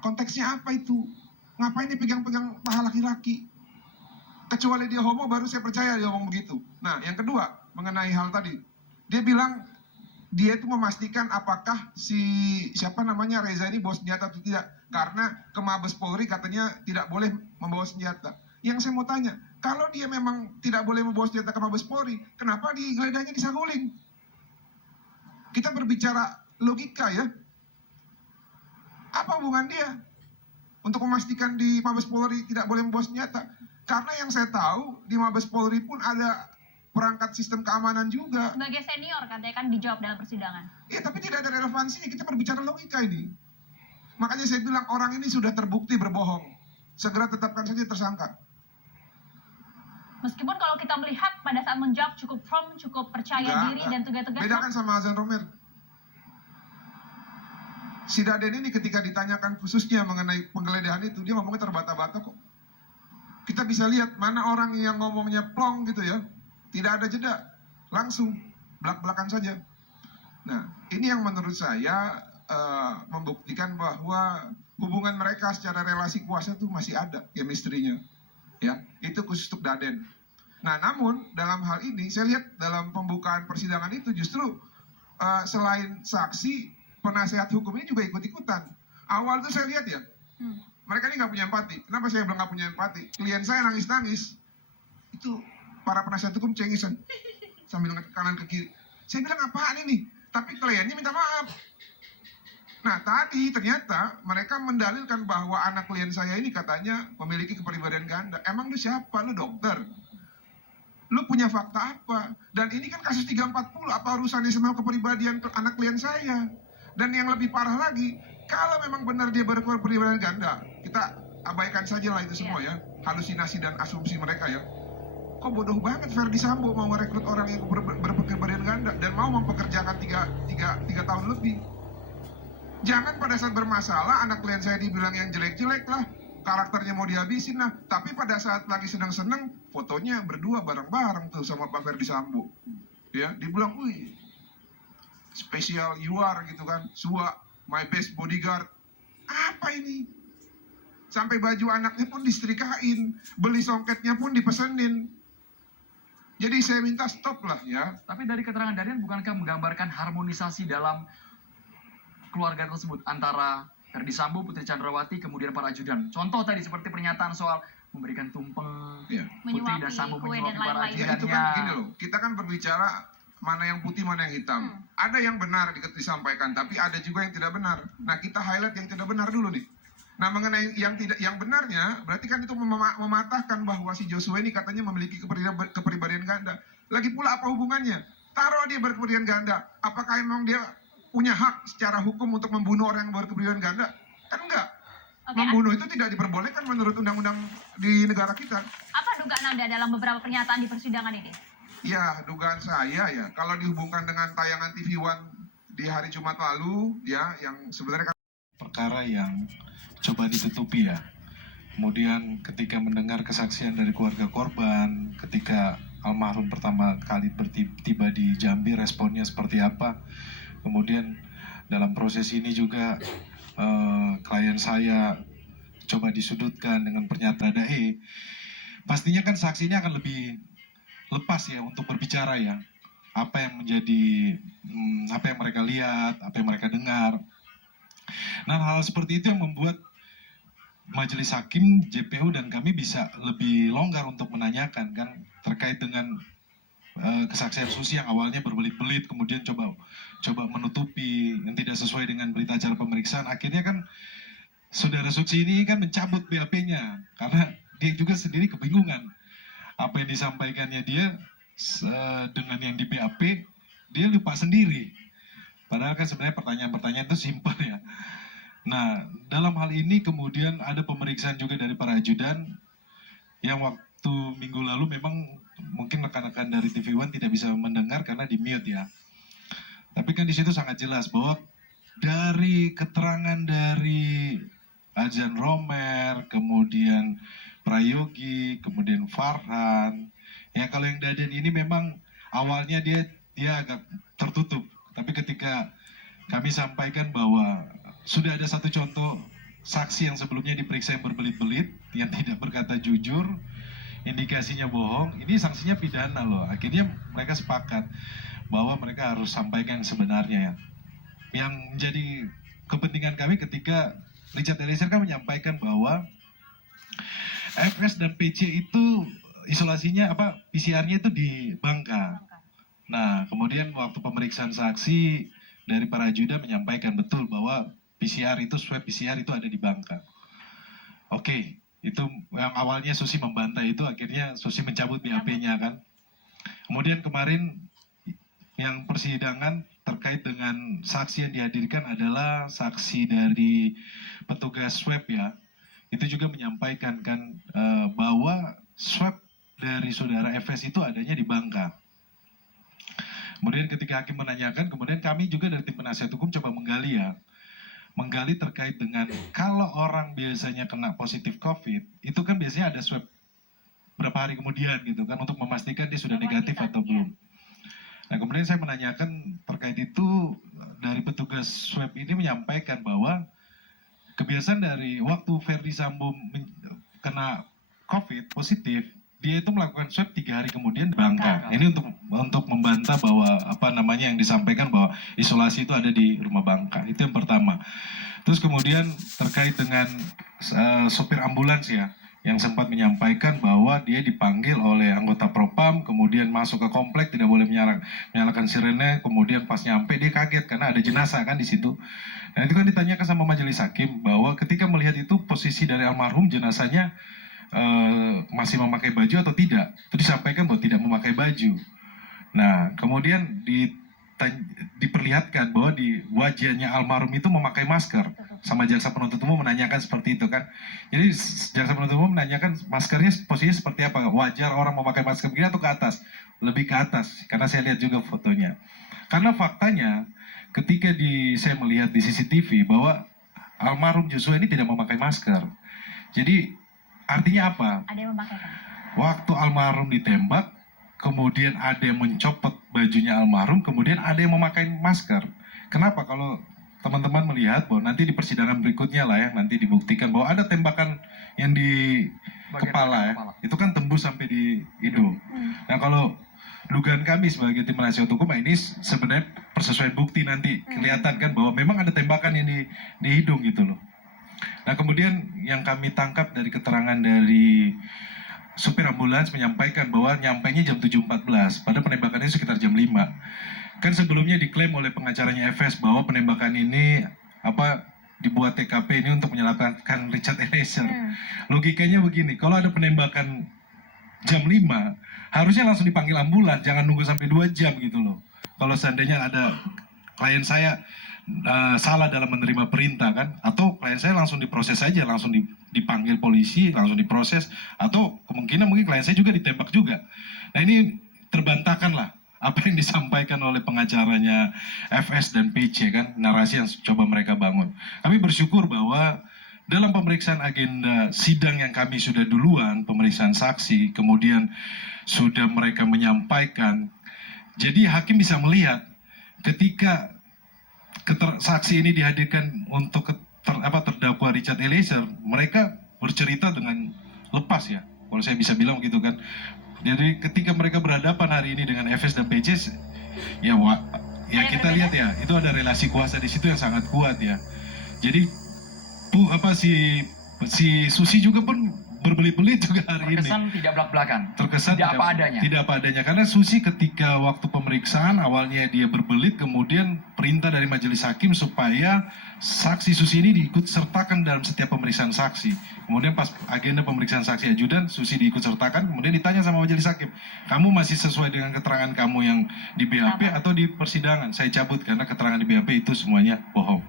Konteksnya apa itu? Ngapain dia pegang-pegang paha laki-laki? Kecuali dia homo baru saya percaya dia ngomong begitu. Nah, yang kedua mengenai hal tadi. Dia bilang dia itu memastikan apakah siapa namanya Reza ini bawa senjata atau tidak. Karena ke Mabes Polri katanya tidak boleh membawa senjata. Yang saya mau tanya, kalau dia memang tidak boleh membawa senjata ke Mabes Polri, kenapa digeledahannya di Saguling? Kita berbicara logika ya. Apa hubungan dia untuk memastikan di Mabes Polri tidak boleh membawa senjata? Karena yang saya tahu di Mabes Polri pun ada perangkat sistem keamanan juga. Sebagai senior katanya kan dijawab dalam persidangan. Iya, tapi tidak ada relevansinya, kita berbicara logika ini. Makanya saya bilang orang ini sudah terbukti berbohong. Segera tetapkan saja tersangka. Meskipun kalau kita melihat pada saat menjawab cukup firm, cukup percaya diri dan tegas-tegas. Bedakan sama Azan Romer. Si Daden ini ketika ditanyakan khususnya mengenai penggeledahan itu, dia ngomongnya terbata-bata kok. Kita bisa lihat mana orang yang ngomongnya plong gitu ya. Tidak ada jeda, langsung belak-belakan saja. Nah, ini yang menurut saya membuktikan bahwa hubungan mereka secara relasi kuasa itu masih ada chemistry-nya. Ya, itu khusus untuk Daden. Nah, namun dalam hal ini saya lihat dalam pembukaan persidangan itu justru selain saksi, penasehat hukum ini juga ikut-ikutan. Awal itu saya lihat ya, mereka ini nggak punya empati. Kenapa saya bilang nggak punya empati? Klien saya nangis-nangis, itu para penasihat hukum cengisan sambil ke kanan ke kiri. Saya bilang apaan ini? Tapi kliennya minta maaf. Nah tadi ternyata mereka mendalilkan bahwa anak klien saya ini katanya memiliki kepribadian ganda. Emang lu siapa? Lu dokter? Lu punya fakta apa? Dan ini kan kasus 340, apa urusannya sama kepribadian anak klien saya? Dan yang lebih parah lagi, kalau memang benar dia berkepribadian ganda, kita abaikan saja lah itu semua ya, halusinasi dan asumsi mereka ya. Kok bodoh banget Verdi Sambo mau merekrut orang yang berkepribadian ganda dan mau mempekerjakan 3 tahun lebih. Jangan pada saat bermasalah anak klien saya dibilang yang jelek-jelek lah, karakternya mau dihabisin lah, tapi pada saat lagi seneng-seneng fotonya berdua bareng-bareng tuh sama Pak Verdi Sambo. Ya, dibilang, "Wih, spesial you are," gitu kan, "Sua, my best bodyguard." Apa ini? Sampai baju anaknya pun disetrikain, beli songketnya pun dipesenin. Jadi saya minta stop lah ya. Tapi dari keterangan Daden bukankah menggambarkan harmonisasi dalam keluarga tersebut antara Verdi Sambo, Putri Chandrawati, kemudian para ajudan. Contoh tadi seperti pernyataan soal memberikan tumpeng, Putri dan Sambo menyuapi para ajudannya. Ya, itu kan gini loh, kita kan berbicara mana yang putih, mana yang hitam. Ada yang benar disampaikan, tapi ada juga yang tidak benar. Nah, kita highlight yang tidak benar dulu nih. Nah, mengenai yang benarnya, berarti kan itu mematahkan bahwa si Joshua ini katanya memiliki kepribadian ganda. Lagi pula apa hubungannya? Taruh dia berkepribadian ganda, apakah emang dia punya hak secara hukum untuk membunuh orang yang berkepribadian ganda? Kan enggak. Membunuh itu tidak diperbolehkan menurut undang-undang di negara kita. Apa dugaan Anda dalam beberapa pernyataan di persidangan ini? Ya, dugaan saya ya, kalau dihubungkan dengan tayangan TV One di hari Jumat lalu, ya, yang sebenarnya perkara yang coba ditutupi ya. Kemudian ketika mendengar kesaksian dari keluarga korban, ketika almarhum pertama kali tiba di Jambi, responnya seperti apa. Kemudian dalam proses ini juga klien saya coba disudutkan dengan pernyataan dahi. Pastinya kan saksinya akan lebih lepas ya untuk berbicara ya. Apa yang menjadi, apa yang mereka lihat, apa yang mereka dengar. Nah, hal seperti itu yang membuat majelis hakim, JPU dan kami bisa lebih longgar untuk menanyakan kan terkait dengan kesaksian Susi yang awalnya berbelit-belit, kemudian coba menutupi yang tidak sesuai dengan berita acara pemeriksaan. Akhirnya kan saudara Susi ini kan mencabut BAP-nya karena dia juga sendiri kebingungan apa yang disampaikannya dia dengan yang di BAP dia lupa sendiri. Padahal kan sebenarnya pertanyaan-pertanyaan itu simpel ya. Nah, dalam hal ini kemudian ada pemeriksaan juga dari para ajudan yang waktu minggu lalu memang mungkin rekan-rekan dari TV One tidak bisa mendengar karena di mute ya. Tapi kan di situ sangat jelas bahwa dari keterangan dari Azan Romer, kemudian Prayogi, kemudian Farhan, ya kalau yang Daden ini memang awalnya dia agak tertutup. Tapi ketika kami sampaikan bahwa sudah ada satu contoh saksi yang sebelumnya diperiksa yang berbelit-belit, yang tidak berkata jujur, indikasinya bohong, ini sanksinya pidana loh. Akhirnya mereka sepakat bahwa mereka harus sampaikan yang sebenarnya ya. Yang menjadi kepentingan kami ketika Richard Eliezer kan menyampaikan bahwa FS dan PC itu isolasinya PCR-nya itu di Bangka. Nah, kemudian waktu pemeriksaan saksi dari para ajudan menyampaikan betul bahwa swab PCR itu ada di Bangka. Oke, itu yang awalnya Susi membantah itu akhirnya Susi mencabut BAP-nya kan. Kemudian kemarin yang persidangan terkait dengan saksi yang dihadirkan adalah saksi dari petugas swab ya. Itu juga menyampaikan kan bahwa swab dari saudara FS itu adanya di Bangka. Kemudian ketika hakim menanyakan, kemudian kami juga dari tim penasihat hukum coba menggali terkait dengan kalau orang biasanya kena positif COVID, itu kan biasanya ada swab berapa hari kemudian gitu kan untuk memastikan dia sudah negatif atau belum. Nah kemudian saya menanyakan terkait itu dari petugas swab ini menyampaikan bahwa kebiasaan dari waktu Ferdi Sambo kena COVID positif, dia itu melakukan swab 3 hari kemudian di Bangka. Ini untuk membantah bahwa yang disampaikan bahwa isolasi itu ada di rumah Bangka. Itu yang pertama. Terus kemudian terkait dengan sopir ambulans ya, yang sempat menyampaikan bahwa dia dipanggil oleh anggota Propam, kemudian masuk ke komplek tidak boleh menyalakan sirene, kemudian pas nyampe dia kaget karena ada jenazah kan di situ. Dan itu kan ditanyakan sama majelis hakim bahwa ketika melihat itu posisi dari almarhum jenazahnya masih memakai baju atau tidak, itu disampaikan bahwa tidak memakai baju. Nah kemudian diperlihatkan bahwa di wajahnya almarhum itu memakai masker, sama jaksa penuntut umum menanyakan seperti itu kan. Jadi jaksa penuntut umum menanyakan maskernya posisinya seperti apa, wajar orang memakai masker begini atau ke atas? Lebih ke atas, karena saya lihat juga fotonya. Karena faktanya ketika saya melihat di CCTV bahwa almarhum Joshua ini tidak memakai masker. Jadi artinya apa? Ada yang memakai kan? Waktu almarhum ditembak, kemudian ada yang mencopot bajunya almarhum, kemudian ada yang memakai masker. Kenapa? Kalau teman-teman melihat bahwa nanti di persidangan berikutnya lah ya, nanti dibuktikan bahwa ada tembakan yang di kepala ya, itu kan tembus sampai di hidung. Nah kalau dugaan kami sebagai tim penasihat hukum ini sebenarnya persesuaian bukti nanti kelihatan kan bahwa memang ada tembakan yang di hidung gitu loh. Nah kemudian yang kami tangkap dari keterangan dari supir ambulans menyampaikan bahwa nyampainya jam 7.14, pada penembakannya sekitar jam 5. Kan sebelumnya diklaim oleh pengacaranya FS bahwa penembakan ini dibuat TKP ini untuk menyelamatkan Richard Eliezer. Logikanya begini, kalau ada penembakan jam 5, harusnya langsung dipanggil ambulans, jangan nunggu sampai 2 jam gitu loh. Kalau seandainya ada klien saya salah dalam menerima perintah kan, atau klien saya langsung diproses saja, langsung dipanggil polisi, langsung diproses, atau kemungkinan mungkin klien saya juga ditembak juga. Nah ini terbantahkan lah apa yang disampaikan oleh pengacaranya FS dan PC kan, narasi yang coba mereka bangun. Kami bersyukur bahwa dalam pemeriksaan agenda sidang yang kami sudah duluan, pemeriksaan saksi, kemudian sudah mereka menyampaikan, jadi hakim bisa melihat ketika saksi ini dihadirkan untuk terdakwa Richard Eliezer, mereka bercerita dengan lepas ya, kalau saya bisa bilang begitu kan. Jadi ketika mereka berhadapan hari ini dengan FS dan PC, ya kita lihat ya, itu ada relasi kuasa di situ yang sangat kuat ya. Jadi si Susi juga pun berbelit-belit juga hari ini. Terkesan tidak belak-belakan. Terkesan tidak apa adanya. Tidak apa adanya, karena Susi ketika waktu pemeriksaan awalnya dia berbelit, kemudian perintah dari majelis hakim supaya saksi Susi ini diikut sertakan dalam setiap pemeriksaan saksi. Kemudian pas agenda pemeriksaan saksi ajudan, Susi diikut sertakan, kemudian ditanya sama majelis hakim, kamu masih sesuai dengan keterangan kamu yang di BAP atau di persidangan? Saya cabut karena keterangan di BAP itu semuanya bohong.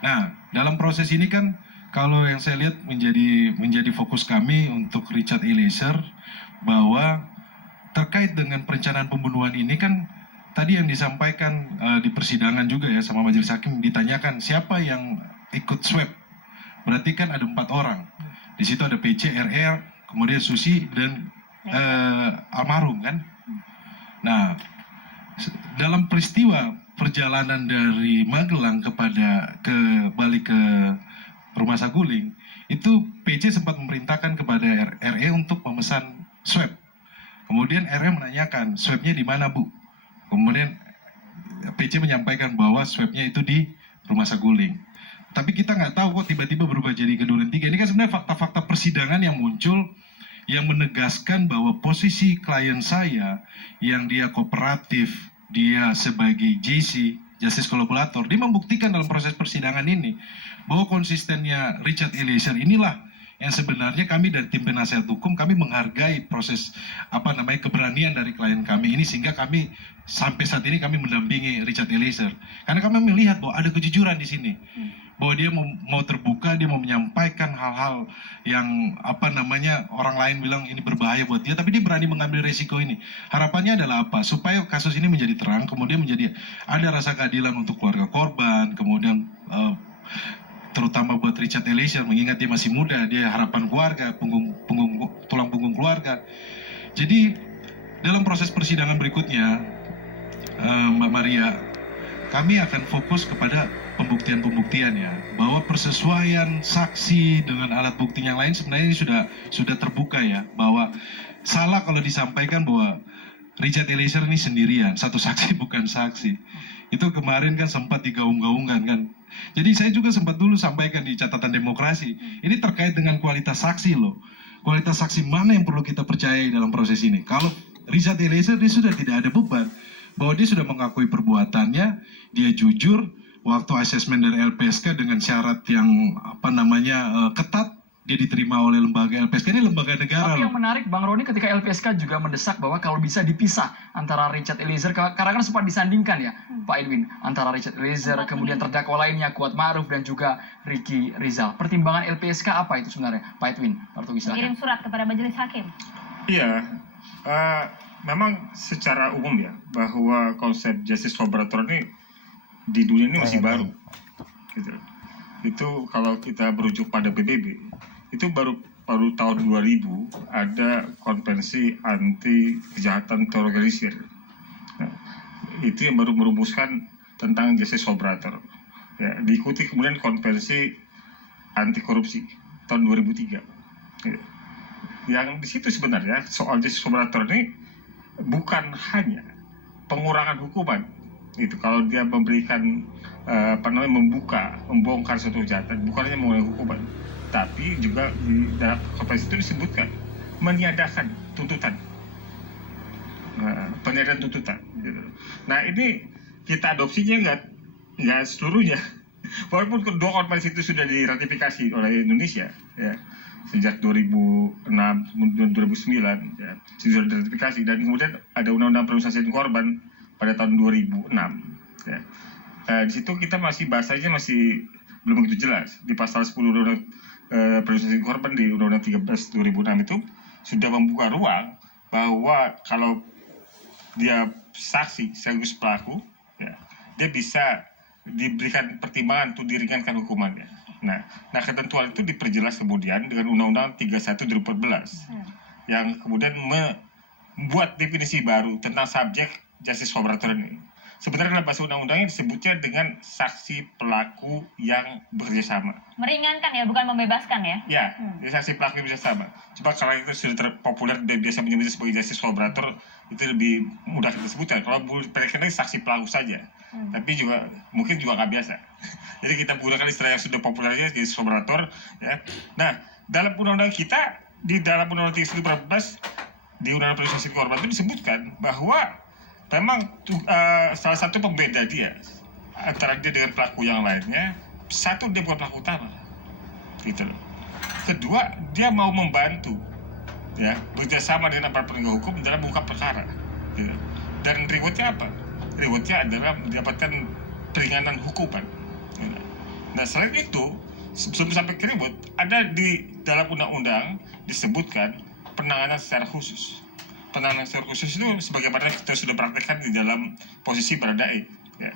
Nah, dalam proses ini kan kalau yang saya lihat menjadi fokus kami untuk Richard Eliezer, bahwa terkait dengan perencanaan pembunuhan ini kan tadi yang disampaikan di persidangan juga ya sama majelis hakim, ditanyakan siapa yang ikut swab. Berarti kan ada 4 orang. Di situ ada PC, RR, kemudian Susi dan almarhum kan. Nah, dalam peristiwa perjalanan dari Magelang balik ke rumah Saguling, itu PC sempat memerintahkan kepada RE untuk memesan swab. Kemudian RE menanyakan, swabnya di mana Bu? Kemudian PC menyampaikan bahwa swabnya itu di rumah Saguling. Tapi kita nggak tahu kok tiba-tiba berubah jadi ke Duren 3. Ini kan sebenarnya fakta-fakta persidangan yang muncul yang menegaskan bahwa posisi klien saya yang dia kooperatif, dia sebagai JC, Justice Collaborator, dia membuktikan dalam proses persidangan ini bahwa konsistennya Richard Eliezer inilah yang sebenarnya kami dari tim penasihat hukum kami menghargai proses keberanian dari klien kami ini, sehingga kami sampai saat ini kami mendampingi Richard Eliezer karena kami melihat bahwa ada kejujuran di sini, bahwa dia mau terbuka, dia mau menyampaikan hal-hal yang orang lain bilang ini berbahaya buat dia, tapi dia berani mengambil resiko ini. Harapannya adalah apa? Supaya kasus ini menjadi terang, kemudian menjadi ada rasa keadilan untuk keluarga korban, kemudian terutama buat Richard Eliezer, mengingat dia masih muda, dia harapan keluarga, tulang punggung keluarga. Jadi dalam proses persidangan berikutnya, Mbak Maria, kami akan fokus kepada pembuktian ya, bahwa persesuaian saksi dengan alat bukti yang lain sebenarnya ini sudah terbuka ya, bahwa salah kalau disampaikan bahwa Richard Eliezer ini sendirian, satu saksi bukan saksi. Itu kemarin kan sempat digaung-gaungkan kan. Jadi saya juga sempat dulu sampaikan di catatan demokrasi, ini terkait dengan kualitas saksi loh. Kualitas saksi mana yang perlu kita percayai dalam proses ini? Kalau Richard Eliezer dia sudah tidak ada beban, bahwa dia sudah mengakui perbuatannya, dia jujur, waktu asesmen dari LPSK dengan syarat yang ketat, dia diterima oleh lembaga LPSK, ini lembaga negara. Tapi yang menarik Bang Roni, ketika LPSK juga mendesak bahwa kalau bisa dipisah antara Richard Eliezer, karena kan sempat disandingkan ya Pak Edwin, antara Richard Eliezer, kemudian terdakwa lainnya Kuat Ma'ruf dan juga Ricky Rizal. Pertimbangan LPSK apa itu sebenarnya Pak Edwin? Kirim surat kepada majelis hakim. Iya, memang secara umum ya, bahwa konsep justice collaborator ini di dunia ini masih baru. Gitu. Itu kalau kita berujuk pada PBB, itu baru tahun 2000 ada konvensi anti kejahatan terorganisir. Nah, itu yang baru merumuskan tentang justice collaborator. Ya, diikuti kemudian konvensi anti korupsi tahun 2003. Ya. Yang di situ sebenarnya soal justice collaborator ini bukan hanya pengurangan hukuman. Itu kalau dia memberikan membongkar suatu kejahatan, bukan hanya mengurangi hukuman, tapi juga di dalam konvensi itu disebutkan meniadakan tuntutan, peniadaan tuntutan. Gitu. Nah ini kita adopsinya nggak seluruhnya, walaupun kedua konvensi itu sudah diratifikasi oleh Indonesia, ya sejak 2006, 2009, ya sudah diratifikasi, dan kemudian ada Undang-Undang Perlindungan Korban pada tahun 2006. Ya. Di situ kita bahasanya masih belum begitu jelas. Di pasal 10 Undang-Undang Perlindungan Korban di Undang-Undang 13 2006 itu sudah membuka ruang bahwa kalau dia saksi sekaligus pelaku, ya, dia bisa diberikan pertimbangan untuk diringankan hukumannya. Nah ketentuan itu diperjelas kemudian dengan Undang-Undang 31 2014 yang kemudian membuat definisi baru tentang subjek justice collaborator ini. Sebenarnya dalam bahasa undang-undangnya disebutnya dengan saksi pelaku yang bekerjasama. Meringankan ya, bukan membebaskan ya? Ya, saksi pelaku yang bekerjasama. Coba kalau itu sudah populer dan biasa menyebutnya sebagai justice collaborator, itu lebih mudah kita sebutkan. Kalau mereka ini saksi pelaku saja, tapi juga mungkin juga nggak biasa. Jadi kita menggunakan istilah yang sudah populernya justice collaborator. Ya. Nah, dalam undang-undang kita, di dalam Undang-Undang 13 di Undang-Undang Perlindungan Korban itu disebutkan bahwa memang salah satu pembeda dia antara dia dengan pelaku yang lainnya, satu dia bukan pelaku utama, gitu. Kedua, dia mau membantu, ya, bekerjasama dengan aparat penegak hukum dalam mengungkap perkara, gitu. Dan rewardnya apa? Rewardnya adalah mendapatkan peringanan hukuman. Gitu. Nah selain itu, sebelum sampai ke reward, ada di dalam undang-undang disebutkan penanganan secara khusus. Penanganan secara khusus itu sebagaimana kita sudah praktekkan di dalam posisi Baradae, ya.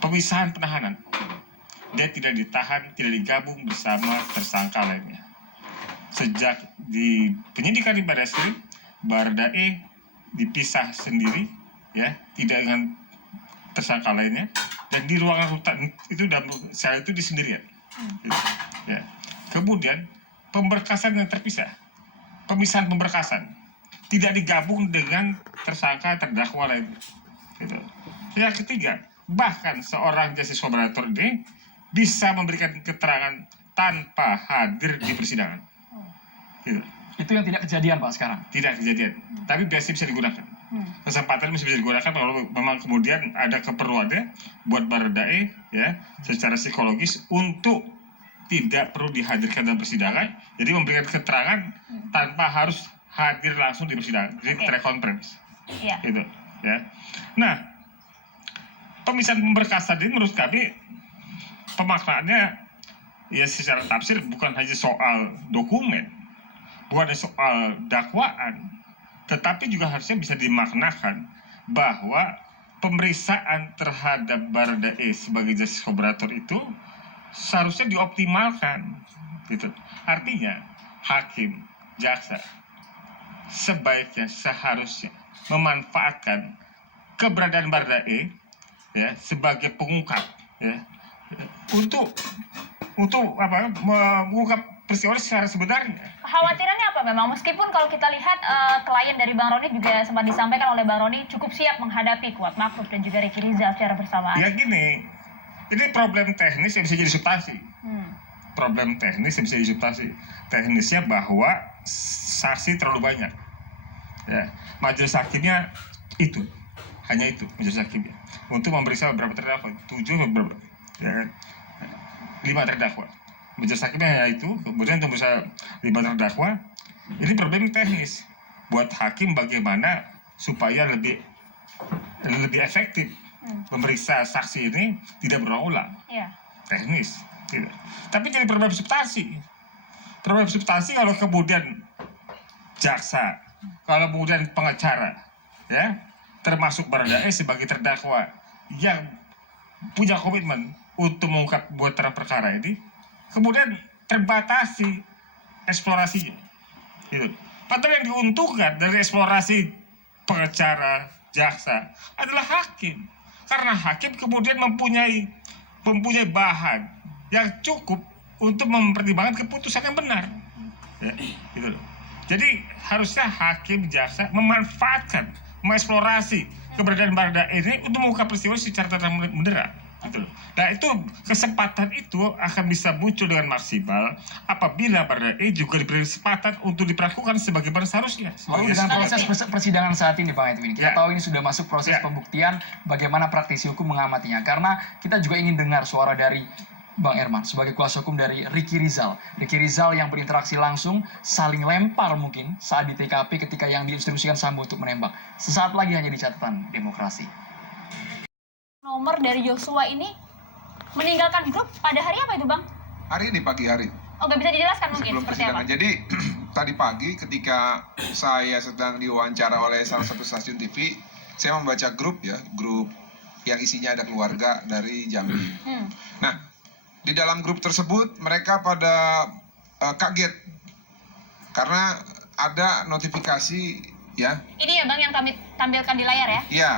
Pemisahan penahanan, dia tidak ditahan, tidak digabung bersama tersangka lainnya. Sejak di penyidikan di Barreskrim, Baradae dipisah sendiri, ya, tidak dengan tersangka lainnya, dan di ruangan rutan itu dalam sel itu di sendirian, Gitu. Ya. Kemudian pemberkasan yang terpisah, pemisahan pemberkasan tidak digabung dengan tersangka terdakwa lain. Gitu. Yang ketiga, bahkan seorang justice collaborator ini bisa memberikan keterangan tanpa hadir di persidangan. Gitu. Itu yang tidak kejadian Pak sekarang. Tidak kejadian, tapi biasanya bisa digunakan. Kesempatan bisa digunakan kalau memang kemudian ada keperluannya buat Baradae ya secara psikologis untuk tidak perlu dihadirkan dalam persidangan, jadi memberikan keterangan tanpa harus hadir langsung di persidangan, jadi telekonferensi. Iya. Gitu ya. Nah, pemisahan pemberkasan ini menurut kami pemaknaannya ya secara tafsir bukan hanya soal dokumen, bukan hanya soal dakwaan, tetapi juga harusnya bisa dimaknakan bahwa pemeriksaan terhadap Baradae sebagai justice collaborator itu seharusnya dioptimalkan, gitu. Artinya hakim, jaksa sebaiknya seharusnya memanfaatkan keberadaan Baradae ya sebagai pengungkap ya untuk mengungkap peristiwa secara sebenarnya. Khawatirannya apa memang? Meskipun kalau kita lihat klien dari Bang Roni juga sempat disampaikan oleh Bang Roni cukup siap menghadapi Kuat Ma'ruf dan juga Ricky Rizal secara bersamaan. Ya gini, ini problem teknis yang bisa jadi substansi. Problem teknis yang bisa jadi substansi. Teknisnya bahwa saksi terlalu banyak. Ya, majelis hakimnya itu, hanya itu majelis hakimnya. Untuk memeriksa beberapa terdakwa, 7 beberapa, ya, 5 terdakwa. Majelis hakimnya hanya itu, kemudian untuk bisa 5 terdakwa. Ini problem teknis buat hakim bagaimana supaya lebih efektif memeriksa saksi ini tidak berulang-ulang. Iya. Teknis gitu. Tapi jadi problem substansi. Problem substansi kalau kemudian jaksa, kalau kemudian pengacara ya termasuk Baradae sebagai terdakwa yang punya komitmen untuk mengungkap buat terang perkara ini, kemudian terbatasi eksplorasinya gitu. Padahal yang diuntungkan dari eksplorasi pengacara, jaksa adalah hakim, karena hakim kemudian mempunyai bahan yang cukup untuk mempertimbangkan keputusan yang benar ya, gitu loh. Jadi harusnya hakim, jaksa memanfaatkan, mengeksplorasi keberadaan Baradae ini untuk mengungkap peristiwa secara terang benderang gitu loh. Nah itu kesempatan itu akan bisa muncul dengan maksimal apabila Baradae juga diberi kesempatan untuk diperlakukan sebagaimana seharusnya. Lalu dengan proses persidangan saat ini Bang Edwin, kita tahu ini sudah masuk proses pembuktian, bagaimana praktisi hukum mengamatinya. Karena kita juga ingin dengar suara dari Bang Herman sebagai kuasa hukum dari Ricky Rizal. Ricky Rizal yang berinteraksi langsung, saling lempar mungkin saat di TKP ketika yang diinstruksikan Sambo untuk menembak. Sesaat lagi hanya di catatan demokrasi. Nomor dari Joshua ini meninggalkan grup pada hari apa itu Bang? Hari ini pagi hari. Oh, nggak bisa dijelaskan mungkin Sebelum seperti apa? persidangan. Jadi tadi pagi ketika saya sedang diwawancara oleh salah satu stasiun TV, saya membaca grup yang isinya ada keluarga dari Jambi. Nah, di dalam grup tersebut mereka pada kaget karena ada notifikasi ya. Ini ya Bang yang kami tampilkan di layar ya? Iya.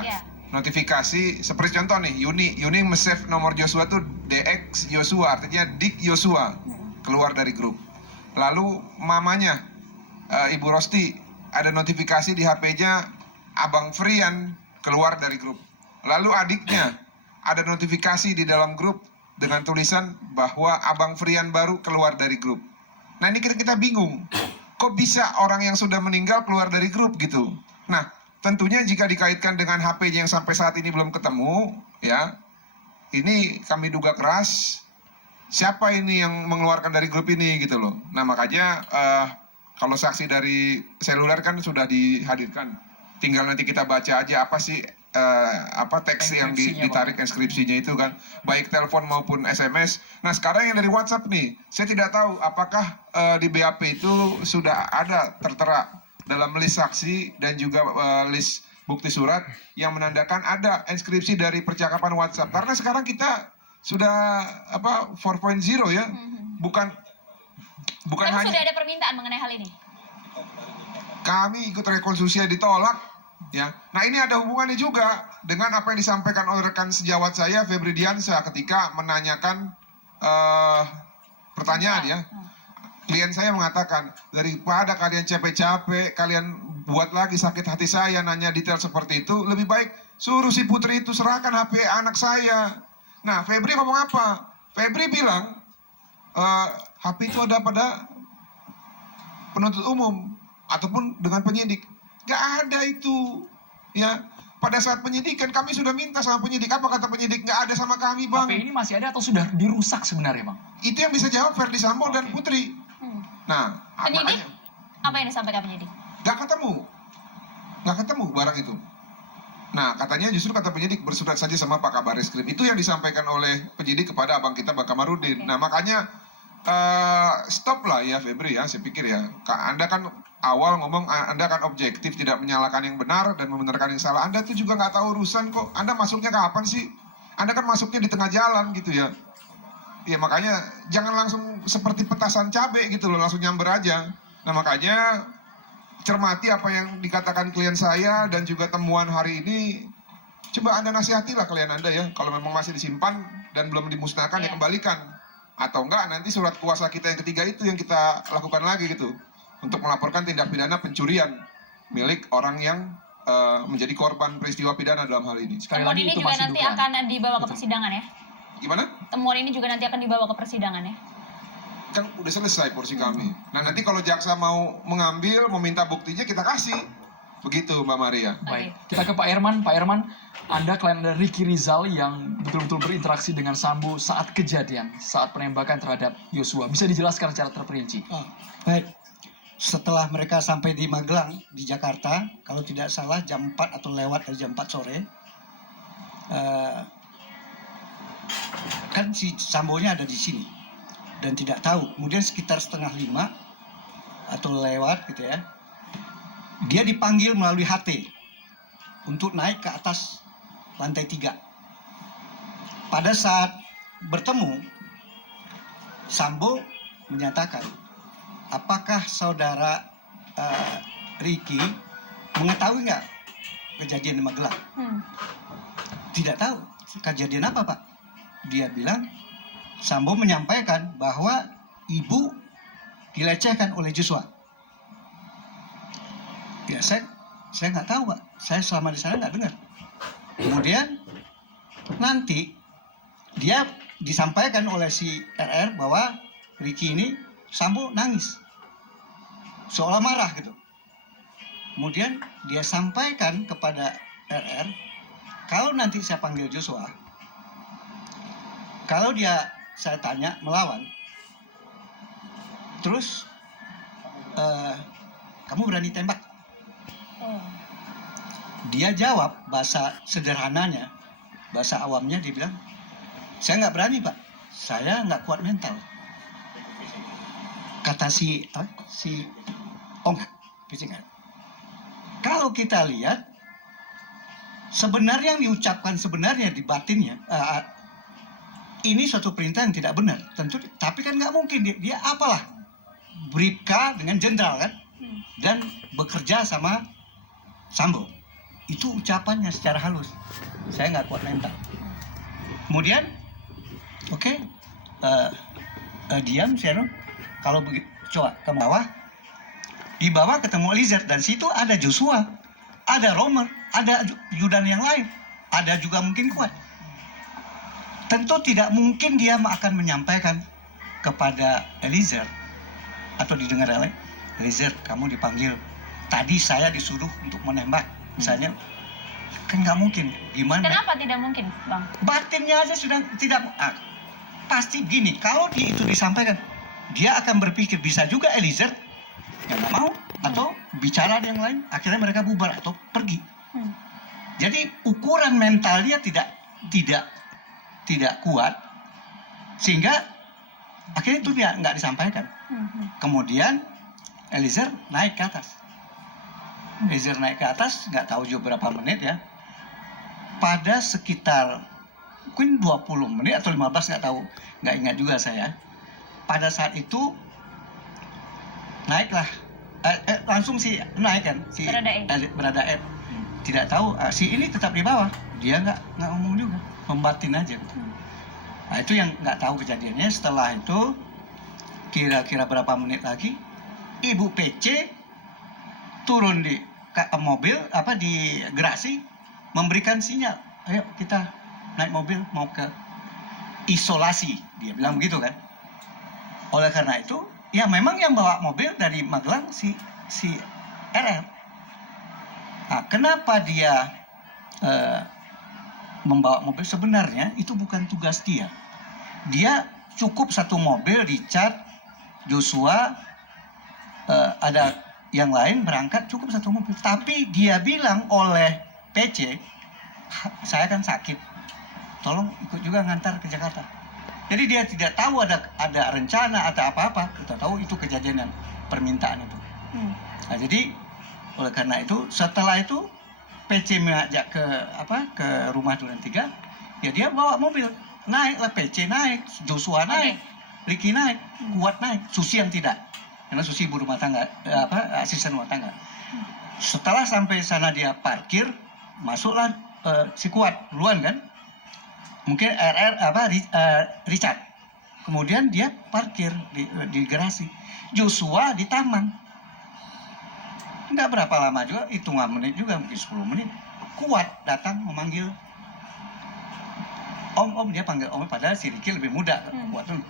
Notifikasi seperti contoh nih, Yuni nge-save nomor Joshua tuh DX Joshua, artinya Dik Joshua keluar dari grup. Lalu mamanya Ibu Rosti ada notifikasi di HP-nya Abang Frian keluar dari grup. Lalu adiknya ada notifikasi di dalam grup dengan tulisan bahwa Abang Frian baru keluar dari grup. Nah ini kita bingung, kok bisa orang yang sudah meninggal keluar dari grup gitu. Nah tentunya jika dikaitkan dengan HP yang sampai saat ini belum ketemu, ya ini kami duga keras siapa ini yang mengeluarkan dari grup ini gitu loh. Nah makanya kalau saksi dari seluler kan sudah dihadirkan, tinggal nanti kita baca aja apa sih teks yang ditarik inskripsinya itu kan, baik telepon maupun SMS. Nah sekarang yang dari WhatsApp nih, saya tidak tahu apakah di BAP itu sudah ada tertera dalam list saksi dan juga list bukti surat yang menandakan ada inskripsi dari percakapan WhatsApp. Karena sekarang kita sudah 4.0 ya, bukan hanya. Sudah ada permintaan mengenai hal ini. Kami ikut rekonstruksi ditolak. Ya, nah ini ada hubungannya juga dengan apa yang disampaikan oleh rekan sejawat saya Febri Diansyah ketika menanyakan Pertanyaan ya. Klien saya mengatakan, daripada kalian capek-capek, kalian buat lagi sakit hati saya nanya detail seperti itu, lebih baik suruh si Putri itu serahkan HP anak saya. Nah, Febri ngomong apa? Febri bilang, HP itu ada pada penuntut umum ataupun dengan penyidik. Gak ada itu. Ya, pada saat penyidikan kami sudah minta sama penyidik. Apa kata penyidik? Gak ada sama kami, Bang. HP ini masih ada atau sudah dirusak sebenarnya, Bang? Itu yang bisa jawab Ferdi Sambo dan Putri. Nah, Penyidik? makanya Apa yang disampaikan penyidik? gak ketemu barang itu. Nah, katanya justru kata penyidik bersurat saja sama Pak Kabar Reskrim. Itu yang disampaikan oleh penyidik kepada abang kita Bang Kamarudin. Nah, makanya stop lah ya Febri ya, saya pikir ya. Anda kan awal ngomong Anda kan objektif, tidak menyalahkan yang benar dan membenarkan yang salah. Anda tuh juga nggak tahu urusan kok. Anda masuknya kapan sih? Anda kan masuknya di tengah jalan gitu ya. Ya makanya jangan langsung seperti petasan cabai gitu loh, langsung nyamber aja. Nah makanya cermati apa yang dikatakan klien saya dan juga temuan hari ini. Coba Anda nasihatilah klien Anda ya, kalau memang masih disimpan dan belum dimusnahkan ya kembalikan. Atau enggak nanti surat kuasa kita yang ketiga itu yang kita lakukan lagi gitu. Untuk melaporkan tindak pidana pencurian milik orang yang menjadi korban peristiwa pidana dalam hal ini. Temuan ini juga nanti akan dibawa ke persidangan ya? Gimana? Temuan ini juga nanti akan dibawa ke persidangan ya? Kan udah selesai porsi kami. Nah nanti kalau jaksa mau mengambil, meminta buktinya kita kasih. Begitu Mbak Maria. Baik, kita ke Pak Herman. Pak Herman, Anda klien dari Ricky Rizal yang betul-betul berinteraksi dengan Sambo saat kejadian, saat penembakan terhadap Yosua. Bisa dijelaskan secara terperinci? Baik, setelah mereka sampai di Magelang, di Jakarta, kalau tidak salah jam 4 atau lewat dari jam 4 sore, kan si Sambonya ada di sini dan tidak tahu. Kemudian sekitar 4:30 atau lewat gitu ya, dia dipanggil melalui HT untuk naik ke atas lantai 3. Pada saat bertemu, Sambo menyatakan, apakah saudara Ricky mengetahui nggak kejadian di Magelang? Tidak tahu. Kejadian apa, Pak? Dia bilang, Sambo menyampaikan bahwa ibu dilecehkan oleh Joshua. Ya, saya nggak tahu, Pak. Saya selama di sana nggak dengar. Kemudian nanti dia disampaikan oleh si RR bahwa Ricky ini Sambo nangis, seolah marah gitu. Kemudian dia sampaikan kepada RR, kalau nanti saya panggil Joshua, kalau saya tanya melawan, terus kamu berani tembak? Dia jawab bahasa sederhananya, bahasa awamnya dia bilang, saya nggak berani Pak, saya nggak kuat mental. Kata si Ong, kalau kita lihat sebenarnya yang diucapkan sebenarnya di batinnya, ini suatu perintah yang tidak benar, tentu. Tapi kan nggak mungkin dia apalah bribka dengan jenderal kan, dan bekerja sama Sambo. Itu ucapannya secara halus. Saya nggak kuat mental. Kemudian, oke, diam, Seno. Kalau begitu, coba ke bawah. Di bawah ketemu Eliezer dan situ ada Joshua, ada Romer, ada Yudan yang lain, ada juga mungkin Kuat. Tentu tidak mungkin dia akan menyampaikan kepada Eliezer atau didengar oleh Eliezer, kamu dipanggil. Tadi saya disuruh untuk menembak, misalnya. Kan nggak mungkin. Gimana? Kenapa tidak mungkin, Bang? Batinnya aja sudah tidak. Pasti gini, kalau itu disampaikan, dia akan berpikir bisa juga Eliezer yang nggak mau atau bicara yang lain. Akhirnya mereka bubar atau pergi. Jadi ukuran mentalnya tidak kuat, sehingga akhirnya itu dia nggak disampaikan. Kemudian Eliezer naik ke atas. Eliezer naik ke atas, nggak tahu juga berapa menit ya. Pada sekitar mungkin 20 menit atau 15, nggak tahu, nggak ingat juga saya. Pada saat itu naiklah, langsung naik kan si Baradae. Tidak tahu si ini tetap di bawah, dia nggak ngomong juga, membatin aja. Nah itu yang nggak tahu kejadiannya. Setelah itu kira-kira berapa menit lagi, Ibu PC turun di mobil di garasi memberikan sinyal, ayo kita naik mobil mau ke isolasi, dia bilang begitu kan. Oleh karena itu, ya memang yang bawa mobil dari Magelang si RR. Nah, kenapa dia membawa mobil? Sebenarnya itu bukan tugas dia. Dia cukup satu mobil dicat, Joshua ada yang lain berangkat, cukup satu mobil. Tapi dia bilang oleh PC, saya kan sakit, tolong ikut juga ngantar ke Jakarta. Jadi dia tidak tahu ada rencana atau apa-apa. Kita tahu itu kejadian yang permintaan itu. Nah, jadi oleh karena itu setelah itu PC mengajak ke rumah Duren 3, ya dia bawa mobil, naiklah PC naik, Joshua naik, Ricky naik, Kuat naik, Susi yang tidak, karena Susi ibu rumah tangga, asisten rumah tangga. Setelah sampai sana dia parkir, masuklah si Kuat duluan kan, mungkin Richard, kemudian dia parkir di garasi, Joshua di taman. Nggak berapa lama juga, hitungan menit juga, mungkin 10 menit. Kuat datang memanggil Om, dia panggil Om, padahal si Ricky lebih muda. Kuat dulu.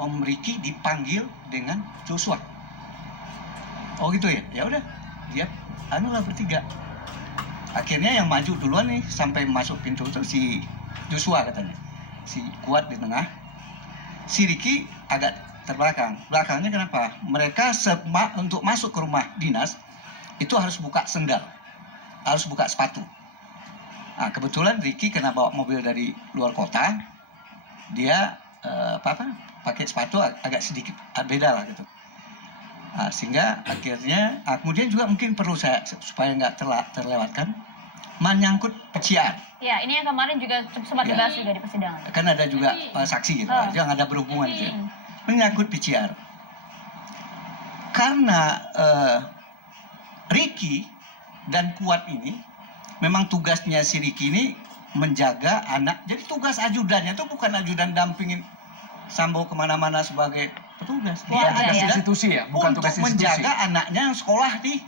Om Ricky dipanggil dengan Joshua. Oh gitu ya? Ya udah, dia lah bertiga. Akhirnya yang maju duluan nih, sampai masuk pintu itu si Joshua katanya. Si Kuat di tengah, si Ricky agak terbelakang. Belakangnya kenapa? Mereka untuk masuk ke rumah dinas itu harus buka sendal, harus buka sepatu. Nah, kebetulan Ricky kena bawa mobil dari luar kota, dia pakai sepatu agak sedikit beda lah gitu. Nah, sehingga akhirnya kemudian juga mungkin perlu saya supaya nggak terlewatkan menyangkut PCR. Ya, ini yang kemarin juga sempat dibahas juga di persidangan. Kan ada juga saksi gitu, yang ada berhubungan gitu. Menyangkut PCR. Karena Ricky dan Kuat ini memang tugasnya si Ricky ini menjaga anak. Jadi tugas ajudannya itu bukan ajudan dampingin Sambo kemana-mana sebagai petugas. Dia tugas ada institusi ya, bukan tugas institusi. Menjaga anaknya yang sekolah di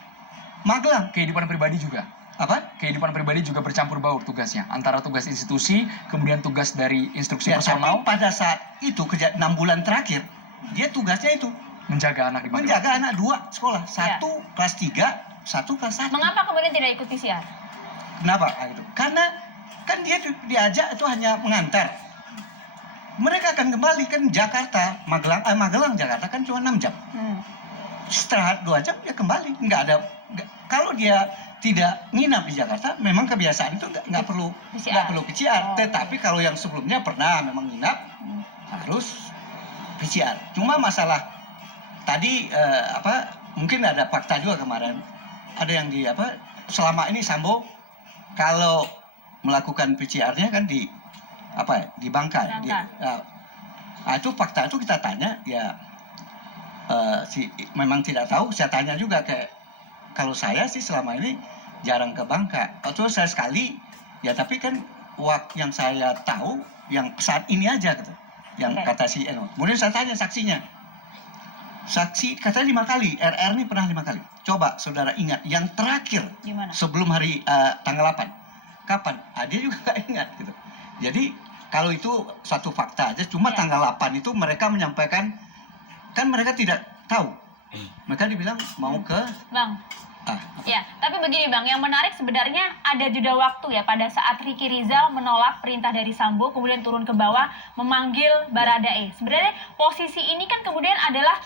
Magelang. Kehidupan pribadi juga. Apa? Kehidupan pribadi juga bercampur baur tugasnya, antara tugas institusi kemudian tugas dari instruksi Ya, personal. tapi pada saat itu 6 bulan terakhir dia tugasnya itu Menjaga anak di Magelang. menjaga anak 2 sekolah, satu kelas 3, satu kelas 1. Mengapa kemudian tidak ikut PCR? Kenapa? Gitu. Karena kan dia diajak itu hanya mengantar. Mereka akan kembali kan Jakarta, Magelang Jakarta kan cuma 6 jam. Istirahat 2 jam dia kembali. Kalau dia tidak nginap di Jakarta, memang kebiasaan itu nggak perlu PCR. Tetapi kalau yang sebelumnya pernah memang nginap, harus PCR. Cuma masalah tadi mungkin ada fakta juga kemarin, ada yang selama ini Sambo kalau melakukan PCR-nya kan di Bangka. Itu fakta itu kita tanya ya, memang tidak tahu. Saya tanya juga kalau saya sih selama ini jarang ke Bangka, atau saya sekali ya, tapi kan yang saya tahu yang saat ini aja gitu, yang kata si Eno. Kemudian saya tanya saksinya, saksi katanya 5 kali, RR ini pernah 5 kali. Coba saudara ingat yang terakhir sebelum hari tanggal 8 kapan? Dia juga nggak ingat gitu. Jadi kalau itu suatu fakta aja, cuma tanggal 8 itu mereka menyampaikan, kan mereka tidak tahu. Mereka dibilang mau ke Bang. Ya, tapi begini Bang, yang menarik sebenarnya ada jeda waktu ya pada saat Ricky Rizal menolak perintah dari Sambo, kemudian turun ke bawah memanggil Baradae. Sebenarnya posisi ini kan kemudian adalah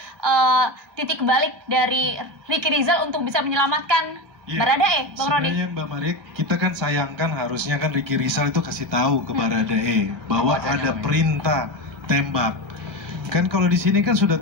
titik balik dari Ricky Rizal untuk bisa menyelamatkan Baradae, Bang Roni. Sebenarnya Mbak Marik, kita kan sayangkan harusnya kan Ricky Rizal itu kasih tahu ke Baradae bahwa ada perintah tembak. Kan kalau di sini kan sudah